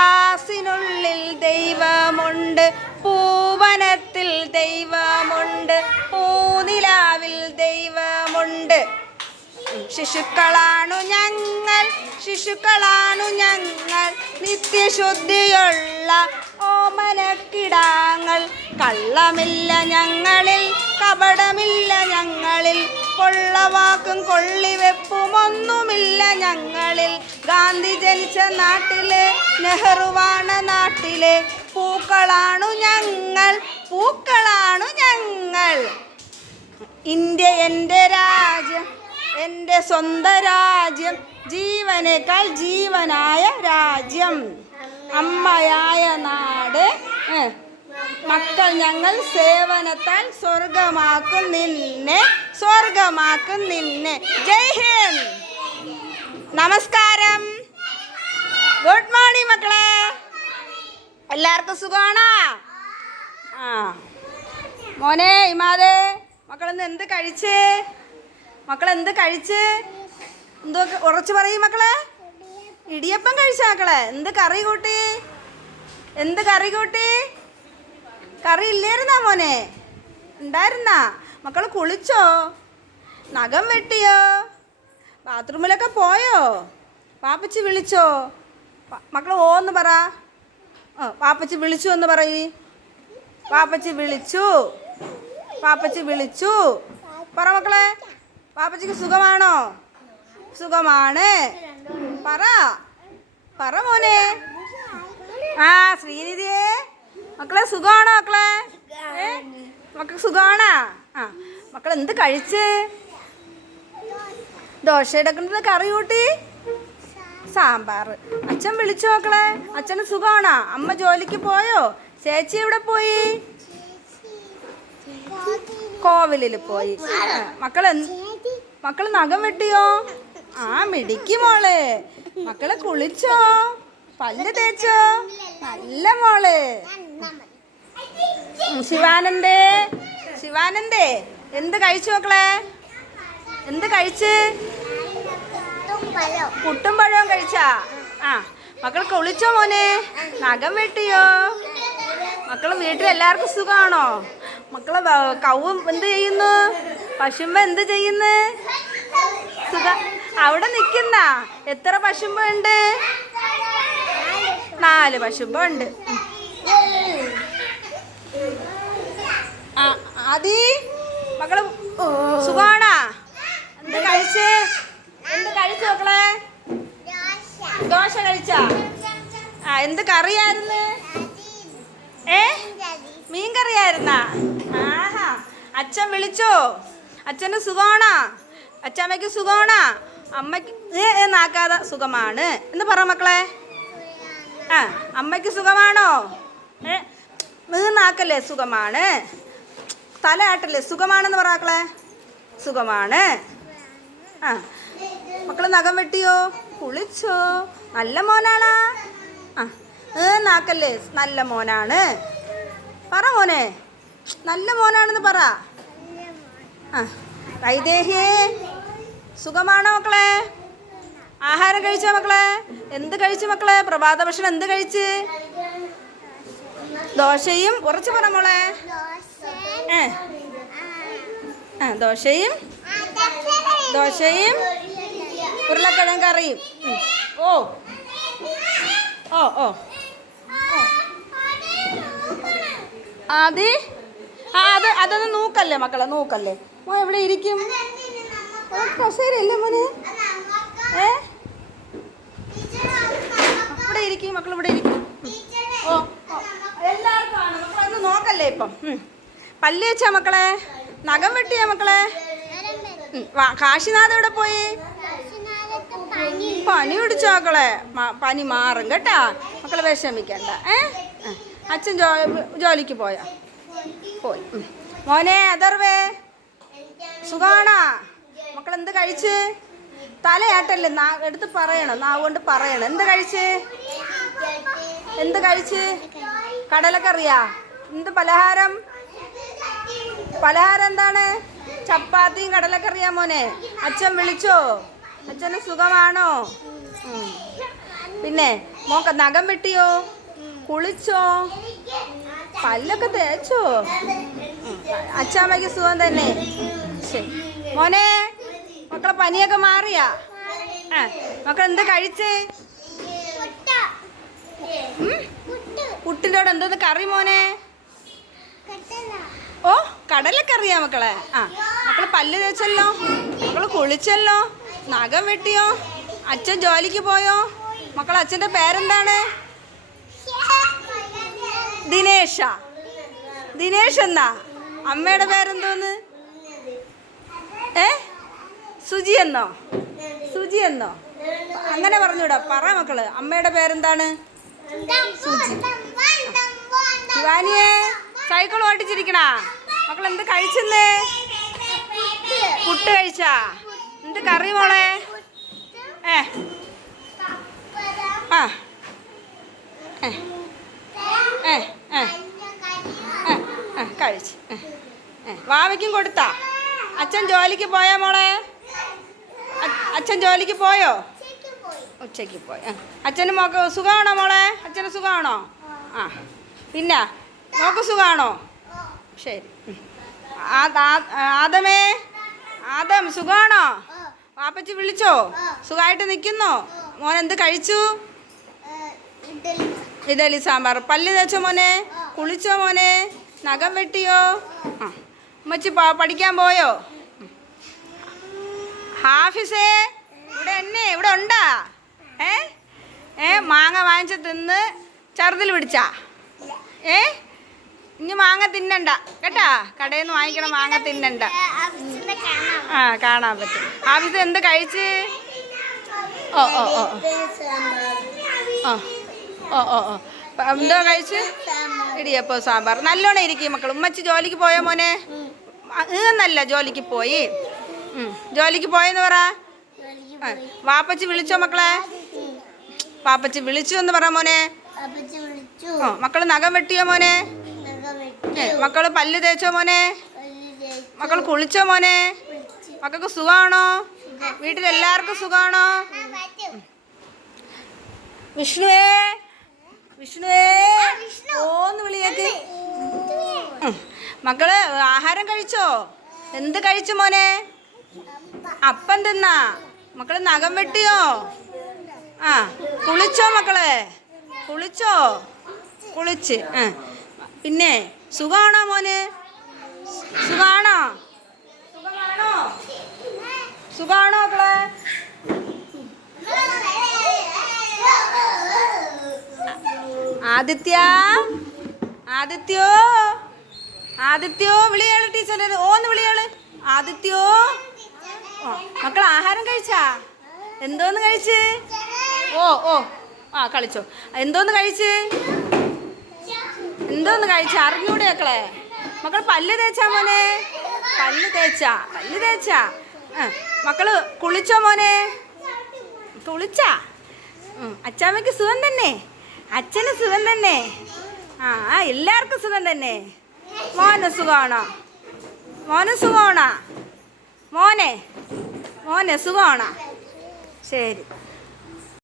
ക്ലാസ്സിനുള്ളിൽ ദൈവമുണ്ട്. പൂവനത്തിൽ ദൈവമുണ്ട്. പൂനിലാവിൽ ദൈവമുണ്ട്. ശിശുക്കളാണു ഞങ്ങൾ. ശിശുക്കളാണു ഞങ്ങൾ. നിത്യശുദ്ധിയുള്ള ഓമനക്കിടാങ്ങൾ. കള്ളമില്ല ഞങ്ങളിൽ. കപടമില്ല ഞങ്ങളിൽ. കൊള്ളവാക്കും കൊള്ളിവെപ്പും ഒന്നുമില്ല ഞങ്ങളിൽ. ഗാന്ധി ജനിച്ച നാട്ടിലെ നെഹ്റുവാണ് നാട്ടിലെ പൂക്കളാണു ഞങ്ങൾ പൂക്കളാണു ഞങ്ങൾ. ഇന്ത്യ എന്റെ രാജ്യം എന്റെ സ്വന്തം രാജ്യം ജീവനേക്കാൾ ജീവനായ രാജ്യം. അമ്മയായ നാട് മക്കൾ ഞങ്ങൾ സേവനത്താൽ സ്വർഗമാക്കും നിന്നെ സ്വർഗമാക്കും നിന്നെ. ജയ് ഹിന്ദ്. നമസ്കാരം. ഗുഡ് മോർണിംഗ് മക്കളെ. എല്ലാവർക്കും സുഖമാണോ? ആ. മോനെ ഇമാതെ മക്കളെന്ന് എന്ത് കഴിച്ച്? മക്കളെന്ത് കഴിച്ച്? എന്തോ ഉറച്ചു പറയും മക്കളെ. ഇടിയപ്പം കഴിച്ച മക്കളെ. എന്ത് കറി കൂട്ടി? എന്ത് കറി കൂട്ടി? കറി ഇല്ലായിരുന്നാ മോനെ? ഉണ്ടായിരുന്നാ? മക്കൾ കുളിച്ചോ? നഖം വെട്ടിയോ? ബാത്റൂമിലൊക്കെ പോയോ? പാപ്പച്ചി വിളിച്ചോ? മക്കൾ ഓന്ന് പറ. ആ പാപ്പച്ചി വിളിച്ചു എന്ന് പറയ് പാപ്പച്ചി വിളിച്ചു. പാപ്പച്ചി വിളിച്ചു. പറ മക്കളെ. പാപ്പച്ചിക്ക് സുഖമാണോ? സുഖമാണ്. പറ. പറ മോനെ. ആ ശ്രീനിധിയെ. മക്കളെ സുഖമാണോ മക്കളെ? മക്കൾക്ക് സുഖമാണോ? ആ മക്കൾ എന്ത് കഴിച്ച്? ദോശ എടുക്കുന്നത് കറി കൂട്ടി? സാമ്പാർ. അച്ഛൻ വിളിച്ചു മക്കളെ? അച്ഛന് സുഖമാണോ? അമ്മ ജോലിക്ക് പോയോ? ചേച്ചി എവിടെ പോയി? കോവിലിൽ പോയി. മക്കൾ മക്കൾ നഖം വെട്ടിയോ? ആ മിടിക്ക് മോൾ. മക്കളെ കുളിച്ചോ? പല്ല് തേച്ചോ? നല്ല മോൾ. ശിവാനന്ദേ. ശിവാനന്ദേ എന്ത് കഴിച്ചു മക്കളെ? എന്ത് കഴിച്ച്? പുട്ടും പഴവും കഴിച്ചാ? ആ മക്കൾ കുളിച്ചോ മോനെ? നഖം വെട്ടിയോ? മക്കളെ വീട്ടിൽ എല്ലാവർക്കും സുഖമാണോ മക്കളെ കൗവും എന്ത് ചെയ്യുന്നു? പശുമ്പ എന്ത് ചെയ്യുന്നു? സുഖ അവിടെ നിൽക്കുന്ന? എത്ര പശുമ്പ ഉണ്ട്? നാല് പശുമ്പ ഉണ്ട്. ആദി? മക്കൾ സുഖാണാ എന്ത് കഴിച്ച് എന്ത് കഴിച്ചു മക്കളെ? ദോശ കഴിച്ചാ? ആ എന്ത് കറിയായിരുന്നു? ഏ? മീൻ കറിയായിരുന്നാ? ആഹാ. അച്ഛൻ വിളിച്ചോ? അച്ഛന് സുഖമാണോ? അച്ഛമ്മയ്ക്ക് സുഖമാണോ? അമ്മയ്ക്ക് ഏ ഏ, നാക്കാതെ സുഖമാണ്. എന്ന് പറ മക്കളെ. ആ അമ്മയ്ക്ക് സുഖമാണോ? ഏ നീ നാക്കല്ലേ സുഖമാണ്? തല ആട്ടല്ലേ സുഖമാണെന്ന് പറ മക്കളെ. സുഖമാണ്. ആ. മക്കൾ നഖം വെട്ടിയോ? കുളിച്ചോ? നല്ല മോനാണാ? ആ ഏ നാക്കല്ലേ? നല്ല മോനാണ്. പറ മോനെ. നല്ല മോനാണെന്ന് പറ. ആ വൈദേഹിയേ സുഖമാണോ മക്കളെ? ആഹാരം കഴിച്ചോ മക്കളെ? എന്ത് കഴിച്ചു മക്കളെ? പ്രഭാത ഭക്ഷണം എന്ത് കഴിച്ച്? ദോശയും കുറച്ച് പറ മോളെ. ഏ ആ ദോശയും ദോശയും ഉരുളക്കിഴങ്ങ് കറിയും. ഓ. ഓ ഓ. അത് ആ അത് അതൊന്ന് നോക്കല്ലേ മക്കളെ നോക്കല്ലേ. മോ എവിടെ ഇരിക്കും? കസേരല്ലേ മോനെ? ഏ? ഇവിടെ ഇരിക്കും മക്കൾ ഇവിടെ ഇരിക്കും. ഓ. എല്ലാവർക്കും ആണ്. മക്കളൊന്ന് നോക്കല്ലേ ഇപ്പം. പല്ല് വെച്ചാ മക്കളെ? നഖം വെട്ടിയാ മക്കളെ? കാശിനാഥ് എവിടെ പോയി? പനി പിടിച്ചോക്കളെ പനി മാറും കേട്ടാ. മക്കളെ വിഷമിക്കണ്ട. ഏ? അച്ഛൻ ജോ ജോലിക്ക് പോയാ? പോയി. മോനെ അതർവേ സുഖാണാ? മക്കൾ എന്ത് കഴിച്ച്? തലയാട്ടല്ലേ നാ എടുത്ത് പറയണം നാവ് കൊണ്ട് പറയണം. എന്ത് കഴിച്ച്? എന്ത് കഴിച്ച്? കടലക്കറിയാ? എന്ത് പലഹാരം? പലഹാരം എന്താണ്? ചപ്പാത്തിയും കടലക്കറിയാ മോനെ. അച്ഛൻ വിളിച്ചോ? അച്ഛന് സുഖമാണോ? പിന്നെ മോക്ക നഖം വെട്ടിയോ? കുളിച്ചോ? പല്ലൊക്കെ തേച്ചോ? അച്ഛാമ്മയ്ക്ക് സുഖം തന്നെ. മോനെ മക്കളെ പനിയൊക്കെ മാറിയാ? ആ മക്കൾ എന്ത് കഴിച്ചേ? പുട്ടിന്റെ കൂടെ എന്തോന്ന് കറി മോനെ? ഓ കടലക്കറിയാ മക്കളെ. ആ മക്കൾ പല്ല് തേച്ചല്ലോ? മക്കൾ കുളിച്ചല്ലോ? നഖം വെട്ടിയോ? അച്ഛൻ ജോലിക്ക് പോയോ? മക്കൾ അച്ഛന്റെ പേരെന്താണ്? ദിനേഷ ദിനേഷ് എന്നാ? അമ്മയുടെ പേരെന്തോന്ന്? ഏ? സുജി എന്നോ? സുജി എന്നോ? അങ്ങനെ പറഞ്ഞൂടാ പറ മക്കൾ. അമ്മയുടെ പേരെന്താണ്? സുജി ശിവാനിയെ സൈക്കിൾ ഓടിച്ചിരിക്കണ. മക്കൾ എന്ത് കഴിച്ചെന്നേ? പുട്ട് കഴിച്ചാ? എന്ത് കറി മോളെ? ഏ. ആ. കഴിച്ച്. വാവയ്ക്കും കൊടുത്താ? അച്ഛൻ ജോലിക്ക് പോയാ മോളെ? അച്ഛൻ ജോലിക്ക് പോയോ? ഉച്ചയ്ക്ക് പോയി. അച്ഛനും മോക്ക് സുഖമാണോ മോളെ? അച്ഛന് സുഖമാണോ? ആ. പിന്നെ? മോക്ക് സുഖമാണോ? ശരി. ആദമേ? ആദം സുഖമാണോ? വാപ്പച്ചി വിളിച്ചോ? സുഖമായിട്ട് നിൽക്കുന്നോ? മോൻ എന്ത് കഴിച്ചു? ഇഡലി സാമ്പാർ. പല്ല് തേച്ചോ മോനെ? കുളിച്ചോ മോനെ? നഖം വെട്ടിയോ? അമ്മച്ചി ഉമ്മച്ചി പഠിക്കാൻ പോയോ. ഹാഫിസേ ഇവിടെ എന്നെ ഇവിടെ ഉണ്ടാ? ഏ? ഏ മാങ്ങ വാങ്ങിച്ച് തിന്ന് ചെറുതിൽ പിടിച്ചാ? ഏ? ഇനി മാങ്ങ തിന്നണ്ട. കേട്ടാ? കടയിൽ നിന്ന് വാങ്ങിക്കണ മാങ്ങ തിന്നണ്ട. ആ കാണാൻ പറ്റും. ഹാഫിസ് എന്ത് കഴിച്ച്? ഓ ഓ ഓ ഓ. ഓ ഓ ഓ. എന്തോ കഴിച്ച്? ഇടിയപ്പോ സാമ്പാർ. നല്ലോണം ഇരിക്കും മക്കൾ ഉമ്മച്ചി ജോലിക്ക് പോയ മോനെ? ഏന്നല്ല ജോലിക്ക് പോയി. ജോലിക്ക് പോയെന്ന് പറ. വാപ്പച്ചി വിളിച്ചോ മക്കളെ? വാപ്പച്ചി വിളിച്ചു എന്ന് പറ മോനെ. മക്കൾ നഖം വെട്ടിയോ മോനെ? മക്കൾ പല്ല് തേച്ചോ മോനെ? മക്കൾ കുളിച്ചോ മോനെ? മക്കൾക്ക് സുഖമാണോ വീട്ടിൽ എല്ലാവർക്കും സുഖമാണോ വിഷ്ണുവേ? വിഷ്ണുവേ? ഓന്ന് വിളിയേക്ക്. മക്കൾ ആഹാരം കഴിച്ചോ? എന്ത് കഴിച്ചു മോനെ? അപ്പം തിന്നാ. മക്കൾ നഖം വെട്ടിയോ? ആ കുളിച്ചോ മക്കളെ? കുളിച്ചോ? കുളിച്ച് ആ. പിന്നെ സുഖമാണോ മോന്? സുഖാണോ? സുഖമാണോ? സുഖാണോ മക്കളെ? ആദിത്യ? ആദിത്യോ? ആദിത്യോ വിളിയാൾ ടീച്ചറെ. ഓന്ന് വിളിയാൾ ആദിത്യോ? മക്കൾ ആഹാരം കഴിച്ചാ? എന്തോന്ന് കഴിച്ച്? ഓ ഓ ആ കളിച്ചോ. എന്തോന്ന് കഴിച്ച്? എന്തോന്ന് കഴിച്ച അറിഞ്ഞൂടെ മക്കളെ? മക്കൾ പല്ല് തേച്ചാ മോനെ. പല്ല് തേച്ചാ പല്ല് തേച്ചാ. മക്കൾ കുളിച്ചോ മോനെ? കുളിച്ചാ? അച്ചാമ്മയ്ക്ക് സുഖം തന്നെ? അച്ഛന് സുഖം തന്നെ? ആ, എല്ലാവർക്കും സുഖം തന്നെ. മോനെ സുഖമാണോ? മോനെ സുഖമാണോ? മോനെ മോനെ സുഖമാണോ? ശരി.